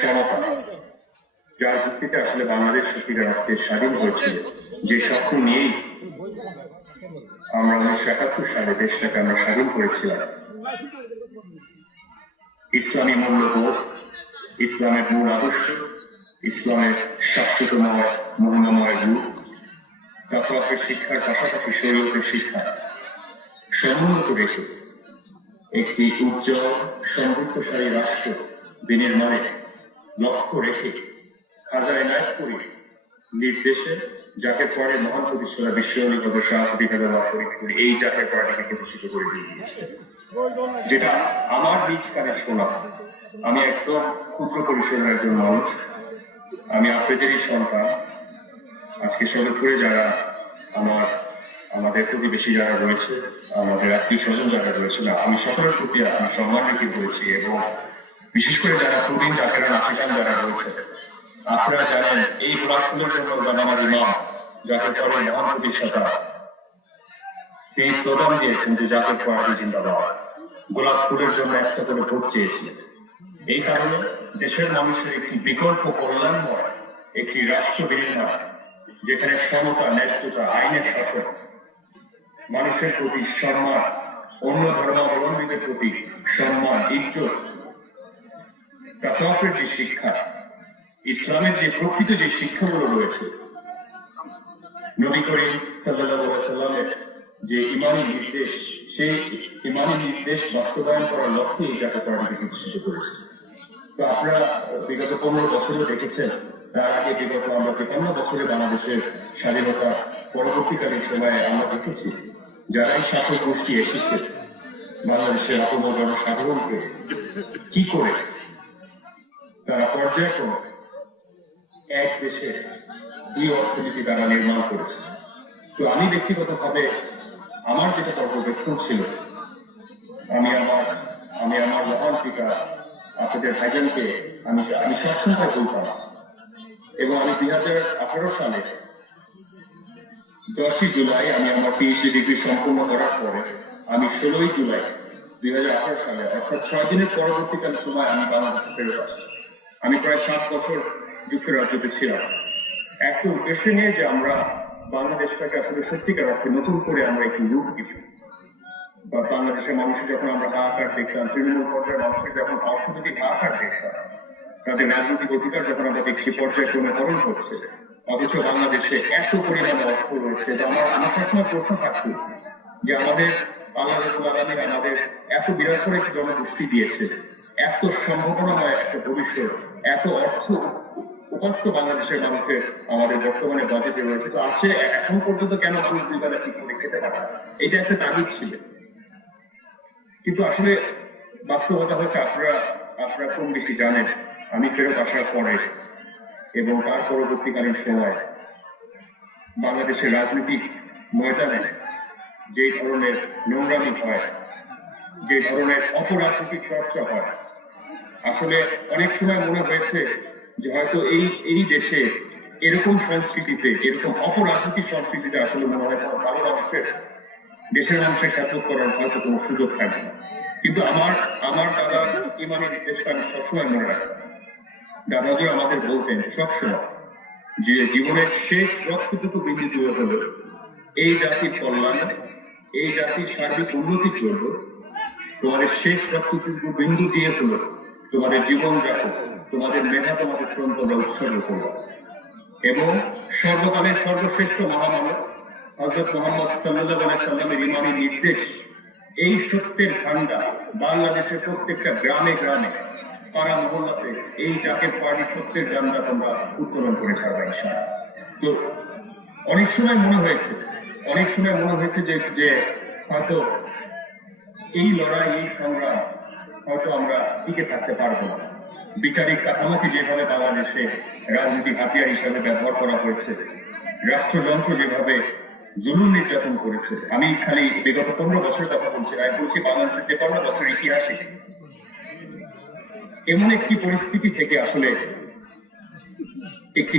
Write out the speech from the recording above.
সমতা, যার ভিত্তিতে আসলে বাংলাদেশ সত্যিকার অর্থে স্বাধীন হয়েছিল, যে স্বপ্ন নিয়েই আমরা 1971 সালে দেশটাকে আমরা স্বাধীন করেছিলাম। ইসলামী মূল্যবোধ, ইসলামের মূল আদর্শ, ইসলামের শাশ্বতময় মহিমাময় রূপ, তাসওয়াফের শিক্ষার পাশাপাশি শরীয়তের শিক্ষা সমুন্নত রেখে একটি উজ্জ্বল সমৃদ্ধশালী রাষ্ট্র বিনির্মাণে লক্ষ্য রেখে খাজা এনায়েতপুরী নির্দেশে জাকের পরে মহান প্রতিষ্ঠাতা বিশ্ব অলিগত শাহী এই জাকের পরটাকে প্রতিষ্ঠিত করে দিয়ে দিয়েছে, যেটা আমার নিজ কানে শোনা। আমি একদম ক্ষুদ্র পরিসরের একজন মানুষ, আমি আপনাদেরই সন্তান। আজকে সদরপুরে যারা আমাদের প্রতিবেশী যারা রয়েছে, আমাদের আত্মীয় স্বজন যারা রয়েছে, না আমি সকলের প্রতি আমি সম্মান রেখে বলেছি, এবং বিশেষ করে যারা প্রবীণ জাকেরা নাসিকান যারা রয়েছে, আপনারা জানেন এই গোলাপ ফুলের জন্য জামানার ইমাম জাকের পরে মহান প্রতিষ্ঠাতা তিনি স্লোগান দিয়েছেন যে জাকের পরে জিন্দাবাদ। গোলাপ ফুলের জন্য একটা করে ভোট চেয়েছিলেন। এই কারণে দেশের মানুষের একটি বিকল্প কল্যাণময় একটি রাষ্ট্র বিনির্মাণ, যেখানে সমতা, ন্যায্যতা, আইনের শাসন, মানুষের প্রতি সম্মান, অন্য ধর্মাবলম্বীদের প্রতি সম্মান, ইজ্জত, তাসাউফের যে শিক্ষা, ইসলামের যে প্রকৃত যে শিক্ষাগুলো রয়েছে, নবী করিম সাল্লাল্লাহু আলাইহি সাল্লামের যে ইমানি নির্দেশ, সেই ইমানি নির্দেশ বাস্তবায়ন করার লক্ষ্যে এই জাতীয় পার্টিকে প্রতিষ্ঠিত করেছে। তো আপনারা বিগত 15 বছরে দেখেছেন, তার আগে বিগত আমরা 53 বছরে বাংলাদেশের স্বাধীনতা পরবর্তীকালীন সময়ে আমরা দেখেছি যারাই শাসক গোষ্ঠী এসেছে বাংলাদেশের অপম জনসাধারণকে কি করে তারা পর্যায়ক্রমে এক দেশে দুই অর্থনীতি দ্বারা নির্মাণ করেছে। তো আমি ব্যক্তিগতভাবে আমার যেটা পর্যবেক্ষণ ছিল, আমি আমার মহান পিতা আপনাদের ভাইজানকে আমি সবসময় বলতাম, এবং আমি 2018 সালে 10 জুলাই আমি আমার পিএইচডি ডিগ্রি সম্পূর্ণ করার পরে আমি 16 জুলাই 2018 সালে, অর্থাৎ 6 দিনের পরবর্তীকাল সময় আমি বাংলাদেশে ফেরত আসি। আমি প্রায় 7 বছর যুক্তরাজ্যতে ছিলাম একটা উদ্দেশ্য নিয়ে, যে আমরা বাংলাদেশটাকে আসলে সত্যিকার অর্থে নতুন করে আমরা একটি রূপ দিব। বা বাংলাদেশের মানুষের যখন আমরা হাহাকার দেখলাম, তৃণমূল পর্যায়ের মানুষের যখন অর্থনৈতিক হাহাকার দেখলাম, তাদের রাজনৈতিক অধিকার যখন আমরা দেখছি পর্যায়ক্রমে হরণ করছে, অথচ বাংলাদেশে এত পরিমাণে অর্থ রয়েছে, আমার সবসময় প্রশ্ন থাকতো যে আমাদের আল্লাহ রাব্বুল আলামিন আমাদের এত বিরাট করে একটি জনগোষ্ঠী দিয়েছে, এত সম্ভাবনাময় একটা ভবিষ্যৎ, এত অর্থ উপাত্ত বাংলাদেশের মানুষের আমাদের বর্তমানে বাজেটে রয়েছে, তো আছে এখন পর্যন্ত কেন মানুষ দুই বেলা ঠিক করে খেতে পারে? এটা একটা তাগিদ ছিল। কিন্তু আসলে বাস্তবতা হচ্ছে, আপনারা কম বেশি জানেন, আমি ফেরত আসার পরে এবং তার পরবর্তীকালীন সময় বাংলাদেশের রাজনৈতিক ময়দানে যে ধরনের নোংরামি হয়, যে ধরনের অপরাজনৈতিক চর্চা হয়, আসলে অনেক সময় মনে হয়েছে যে হয়তো এই দেশে এরকম সংস্কৃতিতে, এরকম অপরাজনৈতিক সংস্কৃতিতে আসলে মনে হয় ভালো মানুষের, দেশের মানুষের খ্যাতবোধ করার হয়তো কোনো সুযোগ থাকবে না। কিন্তু আমার দাদা ইমানি নির্দেশকে আমি সবসময় মনে রাখি। দাদাজি আমাদের বলতেন সবসময় যে জীবনের শেষ রক্তটুকু বিন্দু হলো এই জাতির কল্যাণ, এই জাতির সার্বিক উন্নতির জন্য তোমাদের শেষ রক্তটুকু বিন্দু দিয়ে হলো তোমাদের জীবনযাপন, তোমাদের মেধা, তোমাদের শ্রম তোমরা উৎসর্গ করবে। এবং সর্বকালের সর্বশ্রেষ্ঠ মহামানব হযরত মুহাম্মদ সাল্লাল্লাহু আলাইহি সাল্লামের ইমানি নির্দেশ, এই সত্যের ঝান্ডা বাংলাদেশের প্রত্যেকটা গ্রামে গ্রামে, পাড়া মহল্লাতে এই জাকের পার্টি সত্যের ঝান্ডা তোমরা উত্তোলন করে ছাড়বা ইনশাআল্লাহ। তো অনেক সময় মনে হয়েছে যে হয়তো এই লড়াই, এই সংগ্রাম হয়তো আমরা টিকে থাকতে পারবো না। বিচারিক কাঠামোকে যেভাবে বাংলাদেশে রাজনীতি হাতিয়ার হিসাবে ব্যবহার করা হয়েছে, রাষ্ট্রযন্ত্র যেভাবে জুলুম নির্যাতন করেছে, আমি খালি বিগত 15 বছরের কথা বলছি, আমি বলছি বাংলাদেশের 53 বছর ইতিহাসে এমন একটি পরিস্থিতি থেকে আসলে একটি